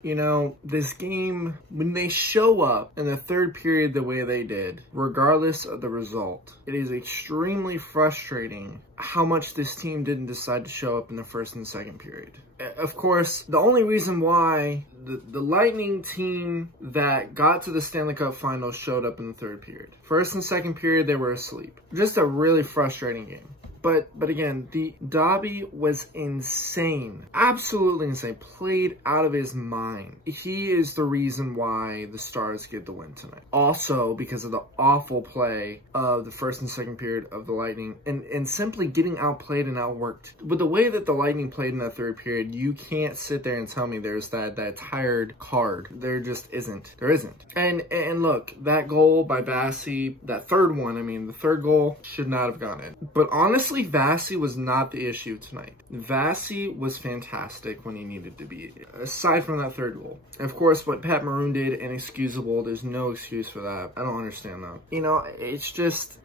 You know, this game, when they show up in the third period the way they did, regardless of the result, it is extremely frustrating how much this team didn't decide to show up in the first and second period. Of course, the only reason why the Lightning team that got to the Stanley Cup Finals showed up in the third period. First and second period, they were asleep. Just a really frustrating game. But again, the Dobby was insane. Absolutely insane. Played out of his mind. He is the reason why the Stars get the win tonight. Also, because of the awful play of the first and second period of the Lightning and simply getting outplayed and outworked. With the way that the Lightning played in that third period, you can't sit there and tell me there's that tired card. There just isn't. There isn't. And look, that goal by Vasi, that third one, I mean, the third goal should not have gone in. But honestly, Vasi was not the issue tonight. Vasi was fantastic when he needed to be, aside from that third goal. And of course, what Pat Maroon did, inexcusable. There's no excuse for that. I don't understand that. You know, it's just...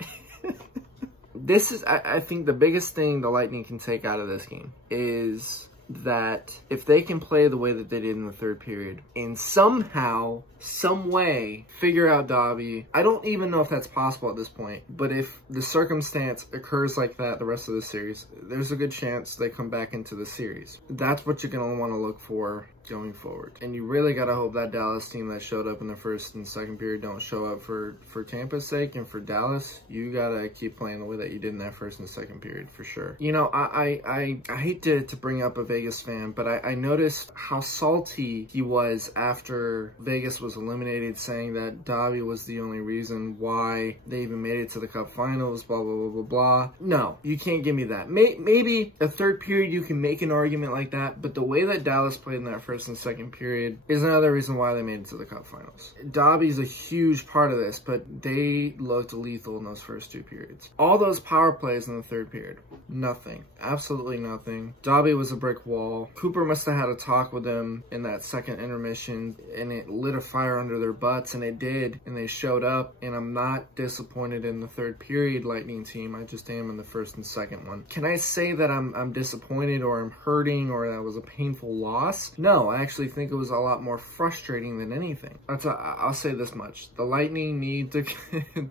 This is, I think, the biggest thing the Lightning can take out of this game is that if they can play the way that they did in the third period and somehow, some way, figure out Dobby. I don't even know if that's possible at this point, but if the circumstance occurs like that the rest of the series, there's a good chance they come back into the series. That's what you're going to want to look for going forward. And you really got to hope that Dallas team that showed up in the first and second period don't show up for Tampa's sake. And for Dallas, you got to keep playing the way that you did in that first and second period for sure. You know, I hate to bring up a Vegas fan, but I noticed how salty he was after Vegas was eliminated, saying that Dobby was the only reason why they even made it to the Cup Finals, blah, blah, blah, blah, blah. No, you can't give me that. Maybe a third period you can make an argument like that, but the way that Dallas played in that first and second period is another reason why they made it to the Cup Finals. Dobby's a huge part of this, but they looked lethal in those first two periods. All those power plays in the third period, nothing. Absolutely nothing. Dobby was a brick wall. Cooper must have had a talk with them in that second intermission, and it lit a fire under their butts, and it did, and they showed up, and I'm not disappointed in the third period Lightning team. I just am in the first and second one. Can I say that I'm disappointed or I'm hurting or that was a painful loss? No, I actually think it was a lot more frustrating than anything. I'll say this much. The Lightning need to,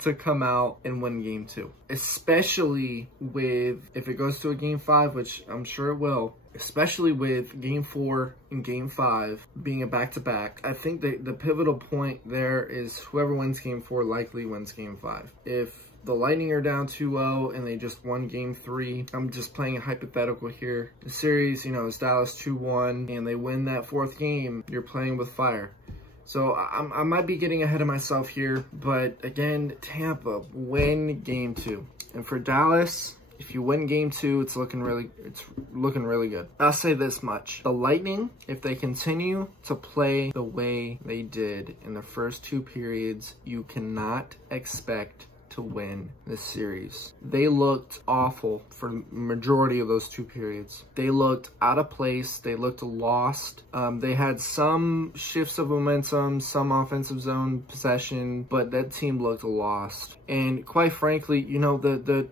to come out and win game 2. Especially with, if it goes to a game 5, which I'm sure it will, especially with game 4 and game 5 being a back-to-back. I think the pivotal point there is whoever wins game 4 likely wins game 5. If the Lightning are down 2-0 and they just won game 3, I'm just playing a hypothetical here. The series, you know, is Dallas 2-1 and they win that 4th game, you're playing with fire. So I might be getting ahead of myself here, but again, Tampa, win game 2. And for Dallas, if you win game 2, it's looking really good. I'll say this much. The Lightning, if they continue to play the way they did in the first 2 periods, you cannot expect to win this series. They looked awful for the majority of those 2 periods. They looked out of place. They looked lost. They had some shifts of momentum, some offensive zone possession, but that team looked lost. And quite frankly, you know, the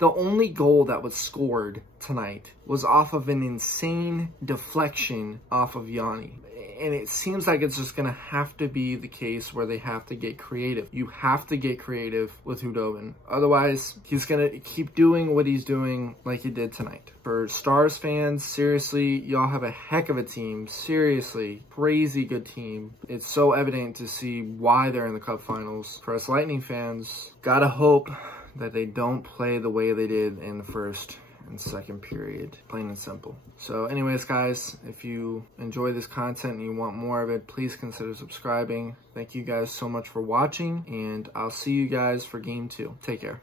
only goal that was scored tonight was off of an insane deflection off of Yanni. And it seems like it's just going to have to be the case where they have to get creative. You have to get creative with Hudobin. Otherwise, he's going to keep doing what he's doing like he did tonight. For Stars fans, seriously, y'all have a heck of a team. Seriously, crazy good team. It's so evident to see why they're in the Cup Finals. For us Lightning fans, gotta hope that they don't play the way they did in the first and second period, plain and simple. So anyways, guys, if you enjoy this content and you want more of it, please consider subscribing. Thank you guys so much for watching, and I'll see you guys for game 2. Take care.